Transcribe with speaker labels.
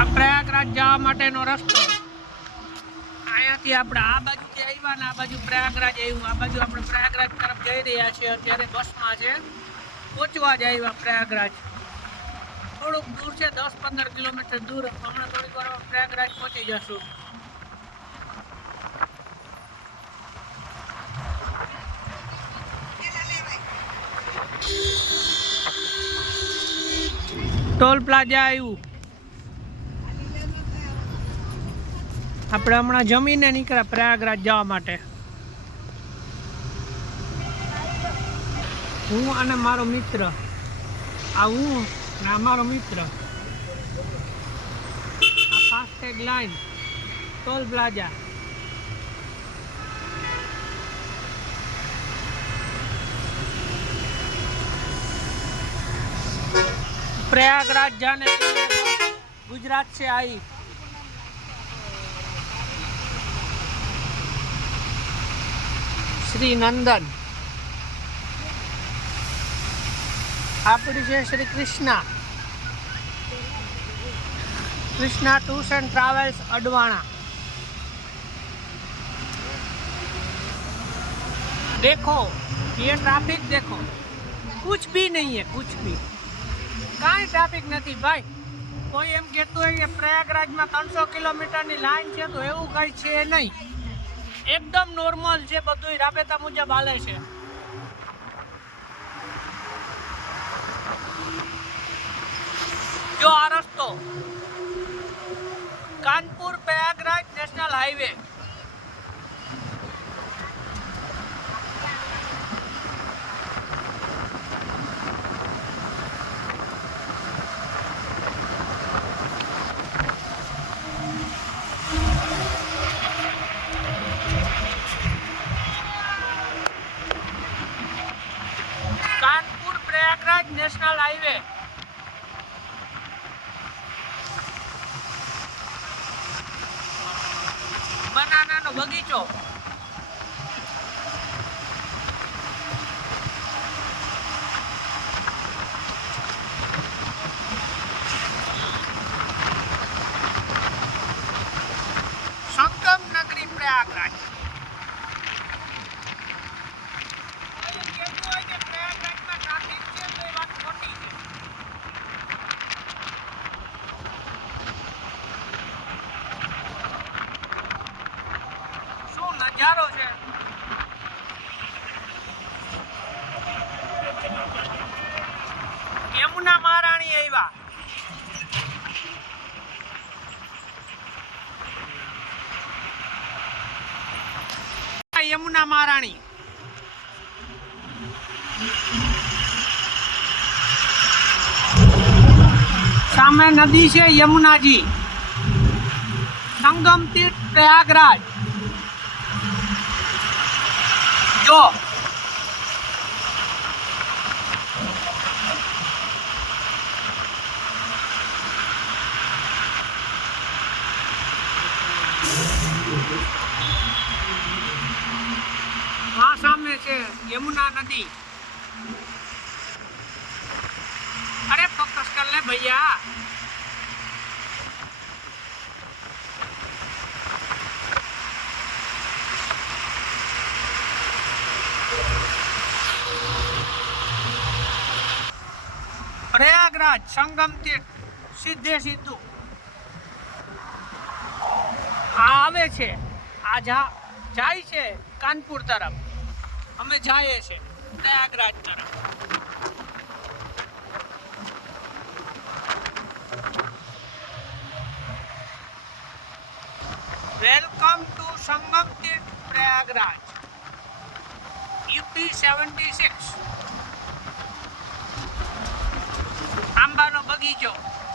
Speaker 1: આ પ્રયાગરાજ જવા માટેનો રસ્તો. અહીંયાથી આપણે આ બાજુથી આવ્યા ને આ બાજુ પ્રયાગરાજ આવ્યું. આ બાજુ આપણે પ્રયાગરાજ તરફ જઈ રહ્યા છીએ. અત્યારે બસમાં છે. પહોંચવા જ આવ્યા પ્રયાગરાજ. થોડુંક દૂર છે, દસ પંદર કિલોમીટર દૂર. હમણાં થોડીક વાર પ્રયાગરાજ પહોંચી જશું. ટોલ પ્લાઝા આવ્યું. આપણે હમણાં જમીને નીકળ્યા પ્રયાગરાજ જવા માટે હું અને મારો મિત્ર આ હું અને આ મારો મિત્ર આ FASTag line toll plaza Prayagraj जाने के लिए बस गुजरात से आई શ્રી નંદન આપણી છે Shri Krishna Krishna tours and travels Advana देखो ये ट्रैफिक देखो कुछ भी नहीं है कुछ भी કાંઈ ટ્રાફિક નથી ભાઈ કોઈ એમ કહેતું હોય કે પ્રયાગરાજમાં ત્રણસો કિલોમીટરની લાઈન છે તો એવું કંઈ છે નહીં એકદમ નોર્મલ છે બધું રાબેતા મુજબ હાલે છે. જો આ રસ્તો Kanpur Prayagraj national highway Kanpur Prayagraj national highway. બનાનાનો બગીચો. સંગમ નગરી પ્રયાગરાજ કોઈ કહેતું હોય કે પ્રયાગરાજમાં ટ્રાફિક છે તો એ વાત ખોટી છે શું નજારો છે યમુના મહારાણી આવ્યા યમુના મહારાણી સામે નદી છે યમુનાજી સંગમ તીર્થ પ્રયાગરાજ જો. આ સામે છે યમુના નદી. અરે ફોકસ કર લે ભૈયા. પ્રયાગરાજ સંગમ તીર્થ સીધે સીધું આ આવે છે. આ જા, જાય છે કાનપુર તરફ. અમે જઈએ છે પ્રયાગરાજ તરફ. Welcome to Sangam Tirth Prayagraj. UP seventy six. video.